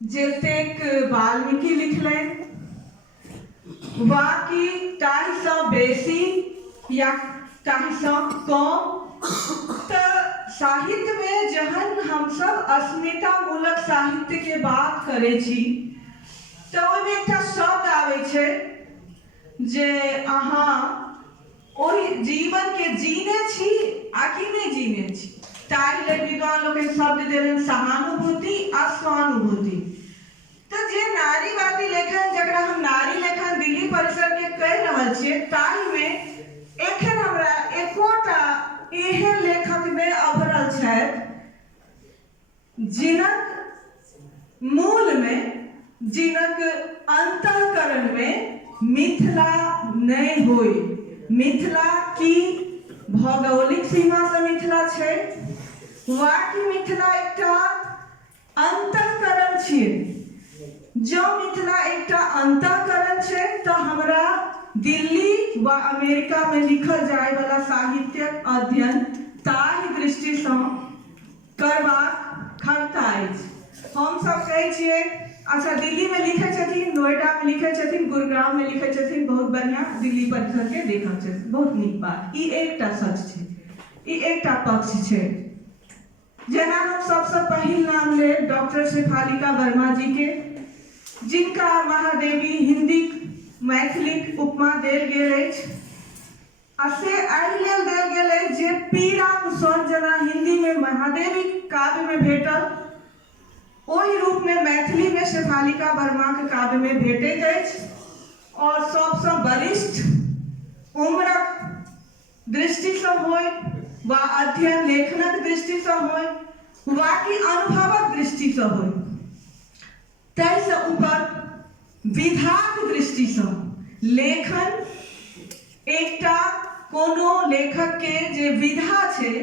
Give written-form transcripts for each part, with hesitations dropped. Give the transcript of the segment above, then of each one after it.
जतेक वाल्मीकि लिखलनि वा कि ताहिसँ बेसी या ताहिसँ कम। तऽ साहित्य में जहन हम सब अस्मिता मूलक साहित्य के बात करै छी तऽ ओहिमे एकटा शब्द आबै छै जे अहाँ ओहि जीवन के जीने छी आ कि नहीं जीने छी। ताहि लेल विद्वान लोग शब्द देलन सहानुभूति आ स्वानुभूति। तो जे नारीवादी लेखन जकरा हम नारी लेखन दिल्ली परिसर के कहि रहल छियै ताहि में एखन हमरा एकोटा एहन लेखक में अभरल छथि जिनक मूल में जिनक अंतःकरण में मिथिला नहीं होई। मिथिला की भौगोलिक सीमा से मिथिला छै वा कि मिथिला एकटा अंतःकरण छियै। जो मिथिला एकटा अंतःकरण छै तो हमरा दिल्ली व अमेरिका में लिखल जाय वाला साहित्यक अध्ययन ताहि दृष्टि से करबाक खर्ता अछि। हम सब कहै छियै अच्छा दिल्ली में लिखे छथिन, नोएडा में लिखे छथिन, गुरुग्राम में लिखे छथिन, बहुत बढ़िया दिल्ली परिसर के देखल छै, बहुत नीक बात। ई एकटा सच छै, ई एकटा पक्ष छै। जेना हम सबसे पहिल नाम ले डॉक्टर शेफालिका वर्मा जी के, जिनका महादेवी हिंदी मैथिलिक उपमा देल गेल अछि आ से एहि लेल देल गेल अछि जे पीड़ा स्वर जेना हिंदी में महादेवी काव्य में भेटल ओहि रूप में मैथिली में शेफालिका वर्मा के काव्य में भेटैत अछि। और सबसे वरिष्ठ उम्रक दृष्टि से होय वा अध्ययन लेखनक दृष्टि से होय वा कि अनुभवक दृष्टि से होय, तै से ऊपर विधाक दृष्टि से लेखन एकटा कोनो लेखक के जे विधा छै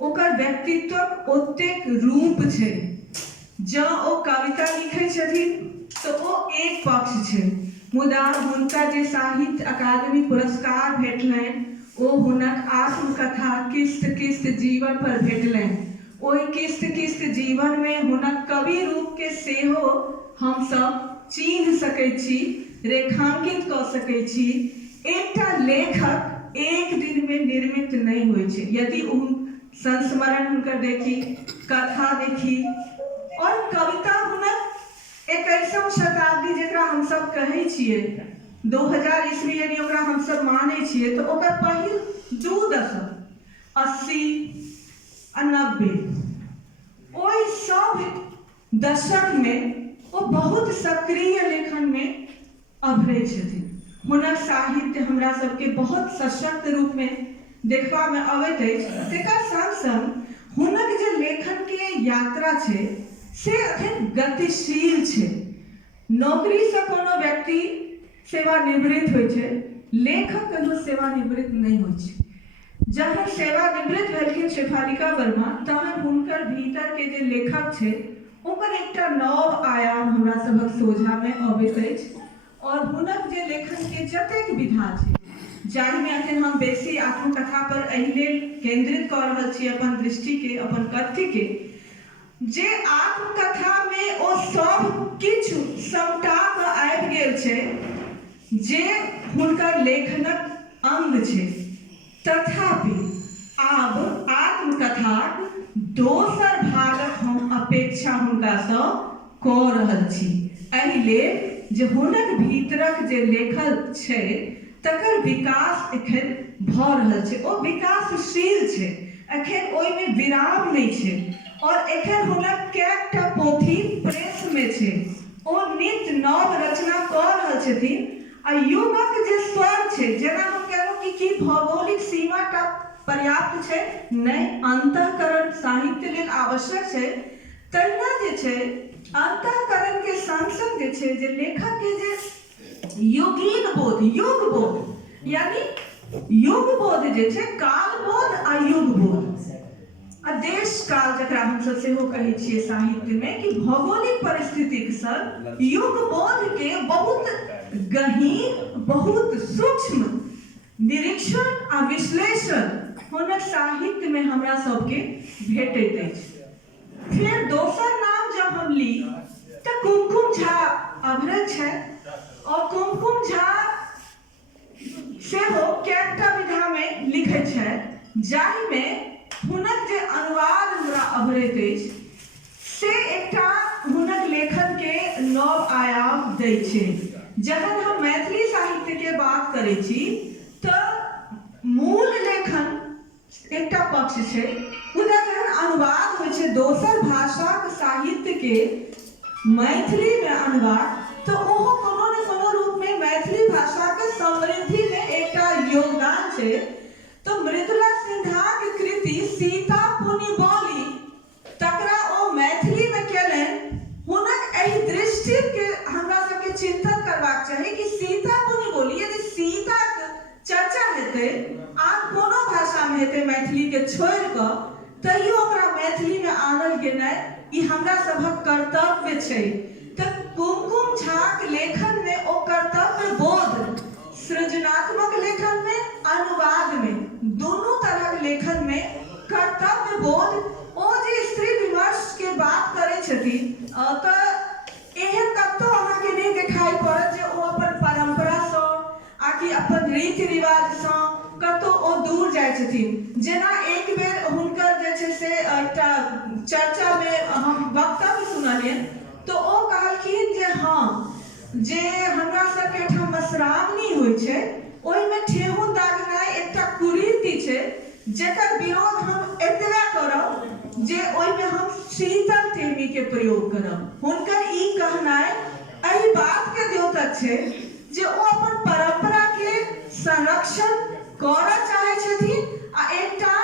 ओकर व्यक्तित्व ओतेक रूप छै। जँ ओ कविता लिखै छथिन तो ओ एक पक्ष छै, मुदा हुनका जे साहित्य अकादमी पुरस्कार भेटलनि ओ हुनक आत्मकथा किस्त किस्त जीवन पर भेटलनि। ओहि किस्त किस्त जीवन में हुनक कवि रूप के सेहो हम सब चिन्ह सकै छी, रेखांकित क सकै छी। एकटा लेखक एक दिन में निर्मित नहीं होइ छै। यदि संस्मरण हुनकर देखी, कथा देखी और कविता हुनक 21वीं शताब्दी जेकरा हम सब कहै छियै 2000 ईस्वी यदि ओकरा हम सब मानै छियै तो ओकर पहिल 2 दशक 80 आ 90 ओहि सब दशक में वो बहुत सक्रिय लेखन में अभरै छथिन। हुनक साहित्य हमरा सबके बहुत सशक्त रूप में देखबा में अबैत अछि। तेकर संग संग हुनक जे लेखन के यात्रा छै से अखन गतिशील छै। नौकरी से कोनो व्यक्ति सेवानिवृत्त होइ छै, लेखक कहियो सेवानिवृत्त नहीं होइ छै। जहन सेवानिवृत्त भेलखिन शेफालिका वर्मा तहन हुनकर भीतर के जे लेखक छै ओकर एकटा नव आयाम हमरा सभक सोझा में अबैत अछि। और हुनक जे लेखन के जतेक विधा छै जाहि में अखन हम बेसी आत्मकथा पर एहि लेल केंद्रित कऽ रहल छी अपन दृष्टि के, अपन कथ्य के, जे आत्मकथा में ओ सब किछु समटा कऽ आबि गेल छै जे हुनकर लेखनक अंग छै। तथापि आब आत्मकथाक दोसर भागक हम अपेक्षा हुनका सँ कऽ रहल छी। एहि लेल जे हुनक भीतरक जे लेखल छै तकर विकास एखन भऽ रहल छै, ओ विकासशील छै, एखन ओहि में विराम नहीं छै। और एखन हुनक कैटा पोथी प्रेस में छै, ओ नित्य नव रचना कऽ रहल छथिन। आ युगक जे स्वर छै, जेना हम कहलहुँ कि भौगोलिक सीमा टा पर्याप्त छै नहीं, अंतःकरण साहित्य लेल आवश्यक छै। तहिना जे छै अंतःकरण के संग संग जे छै जे लेखक के जे योगीन बोध, युग बोध यानी युग बोध जे छै, काल बोध आ युग बोध आ देश काल जकरा हम सब सेहो कहै छियै साहित्य में कि भौगोलिक परिस्थितिक संग युग बोध के बहुत गहीन, बहुत सूक्ष्म निरीक्षण आ विश्लेषण हुनक साहित्य में हमरा सबके भेटैत अछि। फिर दोसर नाम जब हम ली तो अभ्रज है और कुमकुम झा सेहो कैकटा विधा में लिखे छै, जाहि में हुनक जे अनुवाद हमरा अभरैत अछि से एकटा हुनक लेखन के नव आयाम दै छै। जखन हम मैथिली साहित्य के बात करै छी तऽ मूल लेखन एकटा पक्ष छै, मुदा जखन अनुवाद होइ छै दोसर भाषाक साहित्य के मैथिली में अनुवाद, तो ओहो कोनो न कोनो रूप में मैथिली भाषा के समृद्धि में एकटा योगदान छै। तो मृदुला सिन्हा के कृति सीता पुनि बोली तकरा ओ मैथिली में केलनि, हुनक एहि दृष्टि के हमरा सबके चिंतन करबाक चाही कि सीता पुनि बोली यदि सीता के चर्चा हेतै आन कोनो भाषा में हेतै मैथिली के छोड़ि कऽ, तैयो ओकरा मैथिली में आनल गेनाइ ई हमरा सभक कर्तव्य छै। तऽ कुमकुम झाक लेखन में ओ कर्तव्य बोध सृजनात्मक लेखन में, अनुवाद में, दोनों तरह लेखन में कर्तव्य बोध ओ जे स्त्री विमर्श के बात करै छथिन तऽ एहन कतौ अहाँ के नहीं देखाई पड़त जे ओ अपन परंपरा सँ आकि अपन रीति रिवाज सँ कतौ ओ दूर जाइ छथिन। जेना एक बेर हुनकर जे छै से एकटा चर्चा में हम वक्तव्य सुनलियनि तो ओ कहलखिन जे हाँ जे हमरा सबके ठाम मधुश्रावणी होइ छै ओहिमे ठेहुन दागनाइ एकटा कुरीति छै, जेकर विरोध हम एतबे करब जे ओहिमे हम शीतल टेमी के प्रयोग करब। हुनकर ई कहनाइ एहि बात के द्योतक छै जे ओ अपन परंपरा के संरक्षण करऽ चाहै छथिन आ एकटा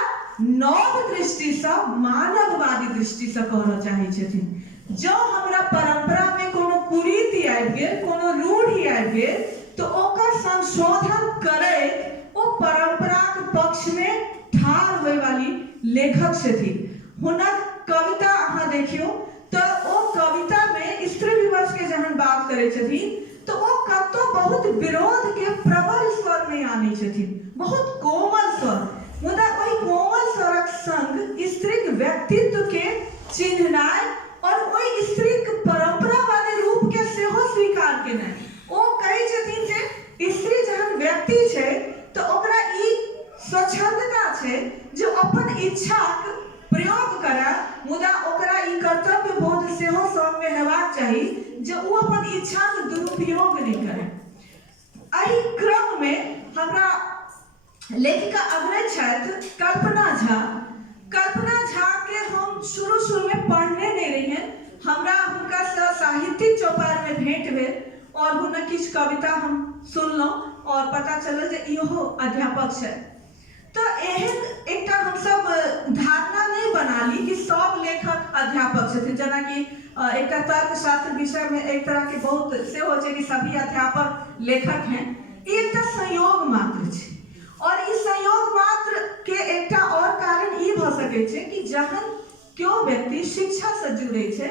नव दृष्टि सँ, मानववादी दृष्टि सँ करऽ चाहै छथिन। जो हमरा परंपरा में कोनो कुरीति आबि गेल, कोनो रूढ़ि आबि गेल, तो ओकर संशोधन करैत ओ परंपराक पक्ष में ठाढ़ होय वाली लेखक छथिन। हुनक कविता अहाँ देखियो तऽ ओ कविता में स्त्री विमर्श के जहन बात करै छथिन तो ओ कतौ बहुत विरोध के प्रबल स्वर नहीं आनै छथिन, बहुत कोमल स्वर, मुदा ओहि कोमल स्वरक संग स्त्रीक व्यक्तित्व के चिन्हनाइ और ओहि स्त्रीक परंपरा वाले रूप के सेहो स्वीकार केनाइ। ओ कहै छथिन जे स्त्री जहन व्यक्ति छै तो ओकरा ई स्वच्छंदता छै जे अपन इच्छाक प्रयोग करय, मुदा ओकरा ई कर्तव्य बोध सेहो सब में हेबाक चाही जे ओ अपन इच्छा के दुरुपयोग नहीं करे। एहि क्रम में हमरा लेखिका अभिनय छथि कल्पना झा। कल्पना झा के हम शुरू में पढ़ने नहीं रही हैं, हमरा हुनका से साहित्यिक चौपाल में भेंट भेल और हुनक किछ कविता हम सुनलहुँ और पता चलल जे इहो अध्यापक छै। तो एहन एकटा हम सब धारणा नहीं बना ली कि सब लेखक अध्यापक छथिन, जेना कि एकटा तर्कशास्त्र विषय में एक तरह के बहुत से हो छै कि सभी अध्यापक लेखक हैं। ई एकटा संयोग मात्र छै और इस संयोग मात्र के एकटा और कारण ई भ सकै छै कि जहन क्यों व्यक्ति शिक्षा से जुड़े छै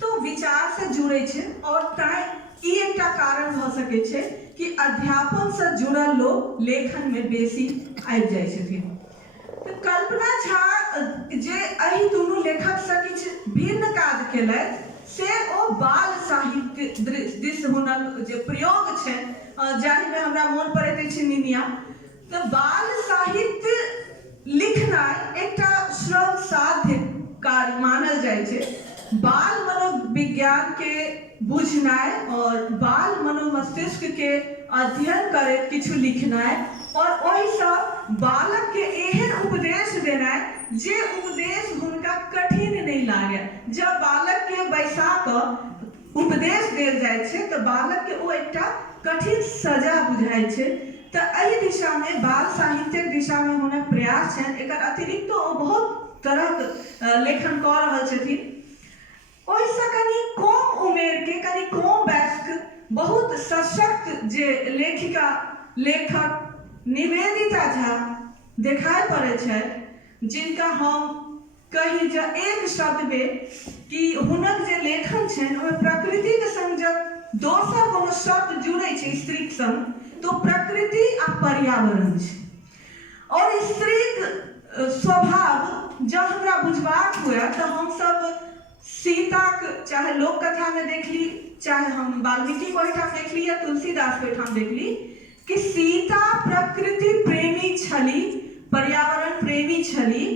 तो विचार से जुड़े छै और ताई ई एकटा कारण भ सकै छै कि अध्यापन से जुड़ल लोग लेखन में बेसी आबि जाइ छथिन। तो कल्पना झा जे एहि दुनू लेखक से किछ भिन्न काज केलथि से ओ बाल साहित्य दिस हुनक जे प्रयोग छै, जाहि में हमरा मोन पड़ैत अछि निनिया। तो बाल साहित्य लिखनाइ एकटा श्रम साध्य कार्य मानल जाइ छै। बाल मनोविज्ञान के बुझनाइ और बाल मनोमस्तिष्क के अध्ययन करैत किछु लिखनाइ और ओहि सँ बालक के एहन उपदेश देनाइ जे उपदेश हुनका कठिन नहीं लागे। जब बालक के बैसा कऽ उपदेश देल जाइ छै तो बालक के ओ एकटा कठिन सजा बुझाइ छै। तो एहि दिशा में बाल साहित्यक दिशा में हुनक प्रयास छनि। एकर अतिरिक्त ओ बहुत तरहक लेखन कऽ रहल छथिन। ओहिसँ कनि कम उमेर के, कनि कम वयस्क, बहुत सशक्त जे लेखिका लेखक निवेदिता झा देखाई पड़ै छै, जिनका हम कही जे एक शब्द में कि हुनक जे लेखन छनि ओहिमे प्रकृति के संग जब दोसर कोनो शब्द जुड़ै छै स्त्रीक संग तो प्रकृति आ पर्यावरण छै। और स्त्रीक स्वभाव जब हमरा बुझबाक हुए तो हम सब सीताक चाहे लोक कथा में देखली चाहे हम वाल्मीकि को ठाम देख ली या तुलसीदास को ठाम देख ली कि सीता प्रकृति प्रेमी छली, पर्यावरण प्रेमी छली।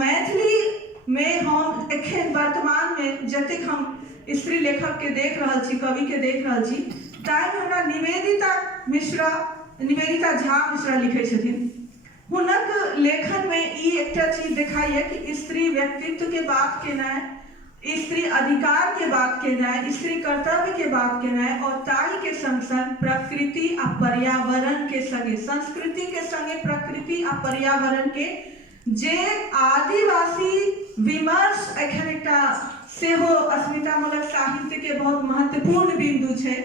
मैथिली में हम एखन वर्तमान में जतेक हम स्त्री लेखक के देख रहल छी, कवि के देख रहल छी, ताहि हमरा निवेदिता झा मिश्रा लिखे छथिन। हुनक लेखन में ई एकटा चीज देखाइए कि स्त्री व्यक्तित्व के बात केनाइ, स्त्री अधिकार के बात केनाइ, स्त्री कर्तव्य के बात केनाइ, और ताहि के संग संग प्रकृति आ पर्यावरण के संगे, संस्कृति के संगे प्रकृति आ पर्यावरण के जे आदिवासी विमर्श एखन एकटा सेहो अस्मितामूलक साहित्य के बहुत महत्वपूर्ण बिंदु छै,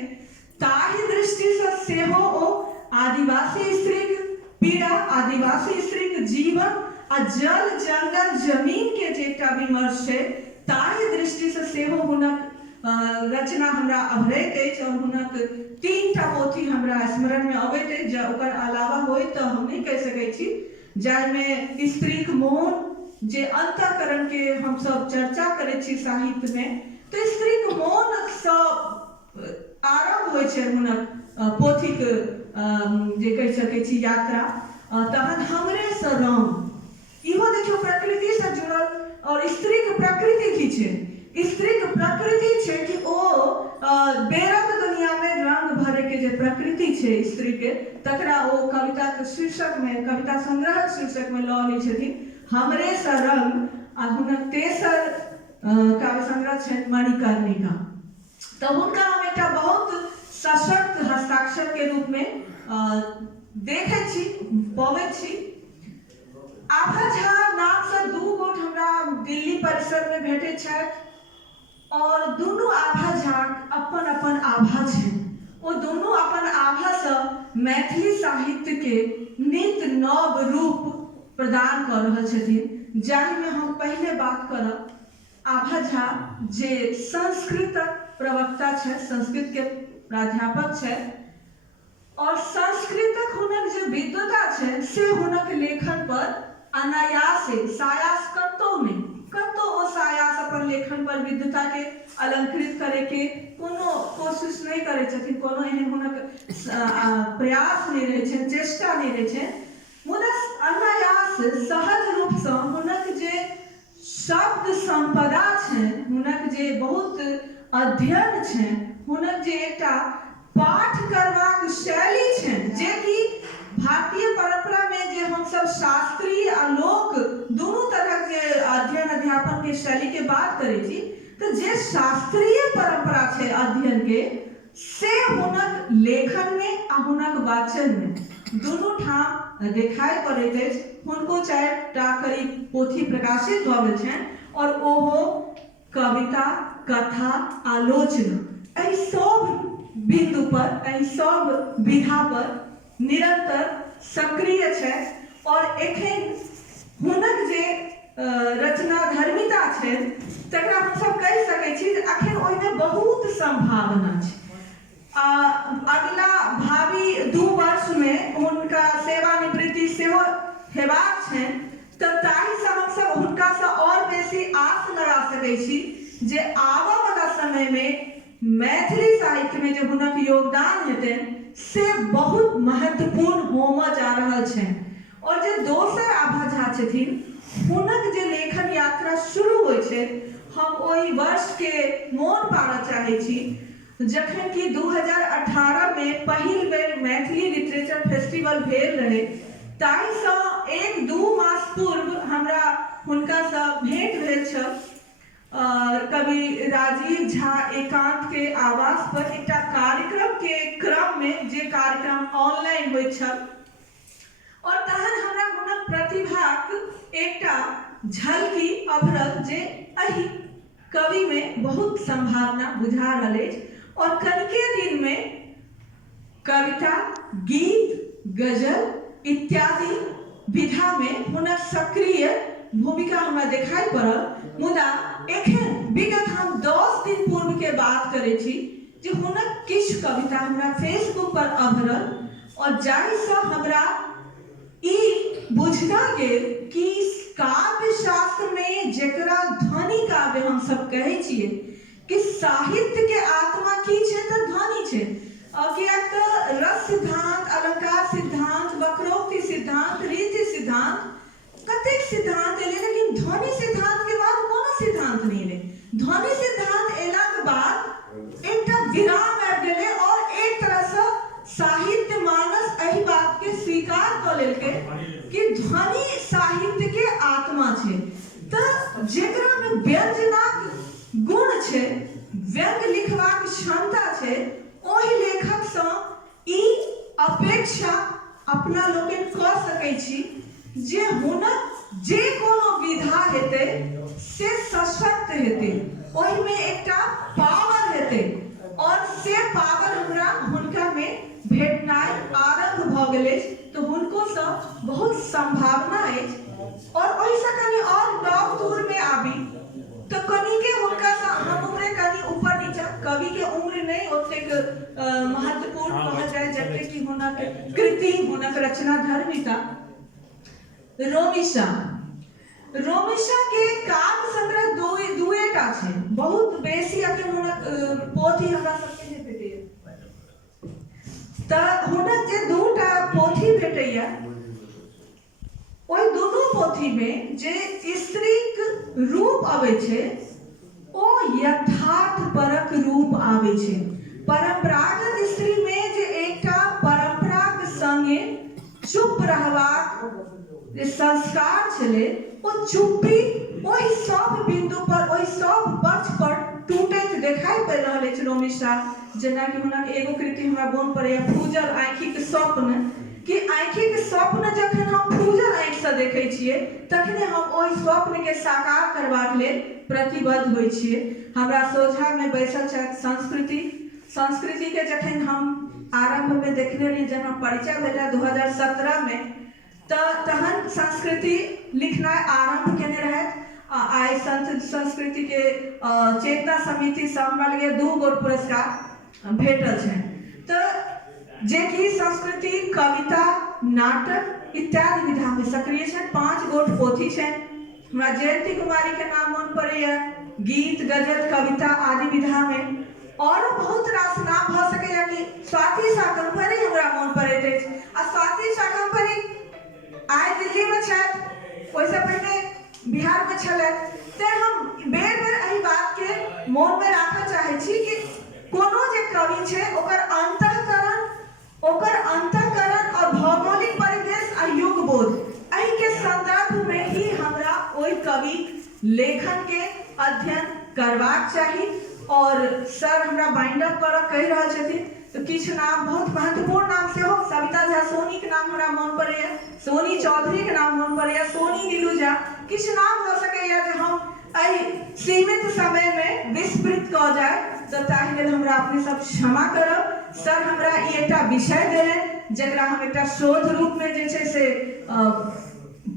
ताहि दृष्टि से सेहो ओ आदिवासी स्त्रीक पीड़ा, आदिवासी स्त्रीक जीवन आ जल जंगल जमीन के जे एकटा विमर्श छै, ताहि दृष्टि से सेहो हुनक रचना हमरा अभरैत अछि। और हुनक 3टा पोथी हमरा स्मरण में अबैत अछि, जे ओकर अलावा होय तऽ हम नहीं कहि सकै छी, जाहिमे स्त्रीक मौन जे अंतःकरण के हम सब चर्चा करै छी साहित्य में, तो स्त्रीक मौन सँ आरंभ होइ छै हुनक पोथीक जे कहि सकै छी यात्रा। तहन हमरे सँ राम, इहो देखियो प्रकृति से जुड़ल। और स्त्री के प्रकृति की छै? स्त्री के प्रकृति छै कि ओ बेरंग दुनिया में रंग भरे के जे प्रकृति छै स्त्री के, तकरा ओ कविता के शीर्षक में, कविता संग्रह शीर्षक में लऽ लै छथिन, हमरे सँ रंग। आ हुनक तेसर काव्य संग्रह छै मणिकर्णिका। तऽ हुनका हम एकटा बहुत सशक्त हस्ताक्षर के रूप में देखै छी, पबै छी। आभा झा नाम से 2 गोट हमरा दिल्ली परिसर में भेटे छथि, और दुनू आभा झा अपन अपन आभा छै। ओ दुनू अपन आभा से मैथिली साहित्य के नित नव रूप प्रदान कर रहल छथिन, जाहि में हम पहले बात करब आभा झा जे संस्कृत प्रवक्ता छै, संस्कृत के प्राध्यापक छै, और संस्कृतक हुनक जे विद्वता छै से हुनक लेखन पर अनायासे, सायास कतौ नहीं, कतौ ओ सायास अपन लेखन पर विद्वता के अलंकृत करे के कोनो कोशिश नहीं करे छथिन, कोनो एहन हुनक प्रयास नहीं रहे छै, चेष्टा नहीं रहे छै। मुदा अनायास सहज रूप से हुनक जे शब्द संपदा छै, हुनक जे बहुत अध्ययन छै, हुनक जे एकटा पाठ करबाक शैली छै, जे कि भारतीय परंपरा में जे हम सब शास्त्रीय आ लोक दोनों तरह के अध्ययन अध्यापन के शैली के बात करै छी, तो जे शास्त्रीय परंपरा छै अध्ययन के, से हुनक लेखन में आ हुनक वाचन में दोनों ठाम देखाई पड़ैत अछि। हुनको 4टा करीब पोथी प्रकाशित भऽ गेल छनि, और ओहो कविता, कथा, आलोचना, एहि सब बिंदु पर, एहि सब विधा पर निरंतर सक्रिय छै। और एखन हुनक जे रचना धर्मिता छै, तकरा हम सब कहि सकै छी जे अखन ओहिमे बहुत संभावना छै। अगला भावी 2 वर्ष में हुनका सेवानिवृत्ति सेहो हेबाक छै, तऽ ताहि से हम सब हुनका से और बेसी आस लगा सकै छी जे आबऽ वाला समय में मैथिली साहित्य में जे हुनक योगदान हेतनि से बहुत महत्वपूर्ण होमऽ जा रहल छै। और जे दोसर आभा झा छथिन, हुनक जे लेखन यात्रा शुरू होइ छै, हम ओहि वर्ष के मोन पाड़ऽ चाहै छी जखन कि 2018 में पहिल बेर मैथिली लिटरेचर फेस्टिवल भेल रहे। ताहि सँ 1-2 मास पूर्व हमरा हुनका सँ भेंट भेल छल, कवि राजीव झा एकांत के आवास पर एकटा कार्यक्रम के क्रम में, जे कार्यक्रम ऑनलाइन होइत छल, और तहन हमरा हुनक प्रतिभाक एकटा झलकी अभरल जे एहि कवि में बहुत संभावना बुझा रहल अछि। और कनिके दिन में कविता, गीत, गजल इत्यादि विधा में हुनक सक्रिय भूमिका हमरा देखाई पड़ल। मुदा एखन विगत हम 10 दिन पूर्व के बात करै छी जे हुनक किछु कविता हमरा फेसबुक पर अभरल, और जाहि सँ हमरा ई बुझना गेल कि काव्य शास्त्र में जेकरा ध्वनि काव्य हम सब कहै छियै कि साहित्य के आत्मा की ध्वनि साहित्य के आत्मा छे। तो जेकरा में व्यंजनाक गुण छे, व्यंग लिखबाक क्षमता छे, ओहि लेखक सँ ई अपेक्षा अपना लोकन क सकै छी जे हुनक जे कोनो विधा हेतै से सशक्त हेतै, ओहि में एकटा पावर हेतै, और से पावर हमरा हुनका में भेटनाइ आरंभ भ गेलै। तो हुनको सँ बहुत संभावना है। और ओहि सँ कनी और नव दूर में आबी तो कनी के हुनका सँ हम उम्र कनी ऊपर नीचा, कवि के उम्र नहीं ओतेक महत्वपूर्ण कहल जाए जते कि हुनक कृति, हुनक रचना धर्मिता। रोमिशा के काव्य संग्रह दुएटा छै, बहुत बेसी अखन हुनक पोथी हमरा सबके नहि भेटैया। त हुनक जे दूटा पोथी भेटैया, ओहि दुनू पोथी में जे स्त्रीक रूप आबै छै ओ यथार्थ परक रूप आबै छै। परंपरागत स्त्री में जे एकटा परंपराक संगे चुप रहबाक जे संस्कार छले, ओ चुप्पी ओहि सब बिंदु पर, ओहि सब पक्ष पर टूटैत देखाई पड़ि रहल अछि रोमिशा। जेना कि हुनक एगो कृति हमरा मोन पड़ैया, फूजल आँखिक स्वप्न, कि आँखिक स्वप्न जखन हम फूजल आँखि से देखै छियै तखने हम ओहि स्वप्न के साकार करबाक लेल प्रतिबद्ध होइ छियै। हमरा सोझा में बैसल छथि संस्कृति के जखन हम आरंभ में देखने रही, जब हम परिचय भेला 2017 में, तहन संस्कृति लिखनाइ आरंभ केने रहथि। आई संस्कृति के चेतना समिति से हमरा लगे 2 गो पुरस्कार भेटल छनि। तो जे कि संस्कृति कविता, नाटक इत्यादि विधा में सक्रिय छनि। 5 गोट पोथी छनि। हमरा जयंती कुमारी के नाम मन पड़ैया, गीत, गजल, कविता आदि विधा में। और बहुत रास नाम भ सकैया कि स्वाति शाकंभरी हमरा मन पड़ैत अछि। आ स्वाति शाकंभरी आइ दिल्ली में छथि, ओहिसँ पहिने बिहार में छलथि। ते हम बेर बेर एहि बात के मोन में राखऽ चाहै छी कि कोनो जे कवि छै ओकर अंतःकरण और भौगोलिक परिवेश आ युग बोध, एहि के संदर्भ में ही हमरा ओहि कवि लेखन के अध्ययन करबाक चाही। और सर हमरा बाइंड अप करऽ कहि रहल छथिन, तो किछु नाम, बहुत महत्वपूर्ण नाम सेहो, सविता झा सोनी के नाम हमरा मन पड़ैया, सोनी चौधरी के नाम मन पड़ैया, सोनी नीलू झा, किछु नाम हो सकैया जे हम एहि सीमित समय में विस्मृत क जाय, तो ताहि लेल हमरा अपने सब क्षमा करब। सर हमरा ई एकटा विषय देलनि जेकरा हम एकटा शोध रूप में जे छै से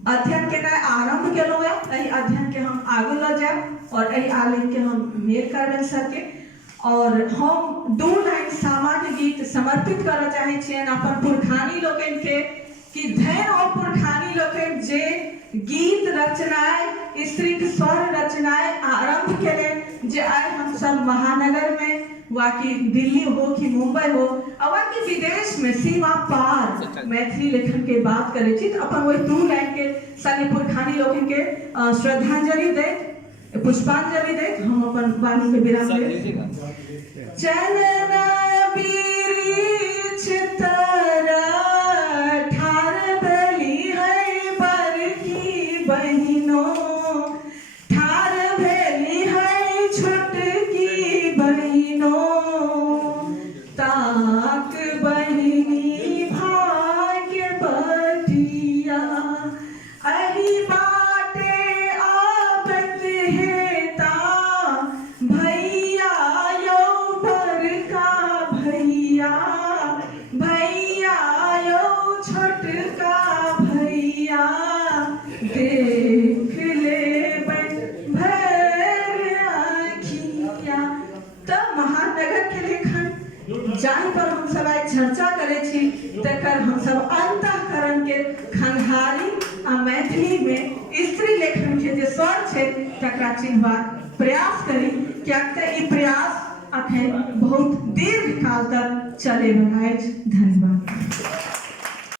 अध्ययन केनाइ आरंभ केलहुँ है। एहि अध्ययन के हम आगू ल जायब और एहि आलेख के हम मेल करबनि सर के। और हम 2 लाइन सामान्य गीत समर्पित करऽ चाहै छियनि अपन पुरखानी लोकनि के, कि धैर्य और पुरखानी लोकनि जे गीत रचनाय, स्त्रीक स्वर रचनाय आरंभ केलनि, जे आइ हम सब महानगर में वा कि दिल्ली हो कि मुंबई हो वा कि विदेश में सीमा पार मैथिली लेखन के बात करै छी, तो अपन वही 2 लाइन के संगे पुरखानी लोकनि के श्रद्धांजलि दैत, पुष्पांजलि दैत हम अपन वाणी के विराम देब। चलना बिरिछ तरा ठार भेली है बड़की बहिनो, ठार भेली है छोटकी बहिनो, ताक बहिनी भाग्य बटिया, अहि बाटे आबत है ता भैया यो बड़का भैया, भैया यो छोटका भैया, देख ले भर आँखिया। तब महानगर के लेखन जाहि पर हम सब आइ चर्चा करे छी, तकर हम सब अंतःकरण के खंघारी आ मैथिली में स्त्री लेखन के जे स्वर छै तकरा चिन्हबाक प्रयास करी, कियाक तऽ ई प्रयास अखन बहुत दीर्घ काल तक चले वाला अछि। धन्यवाद।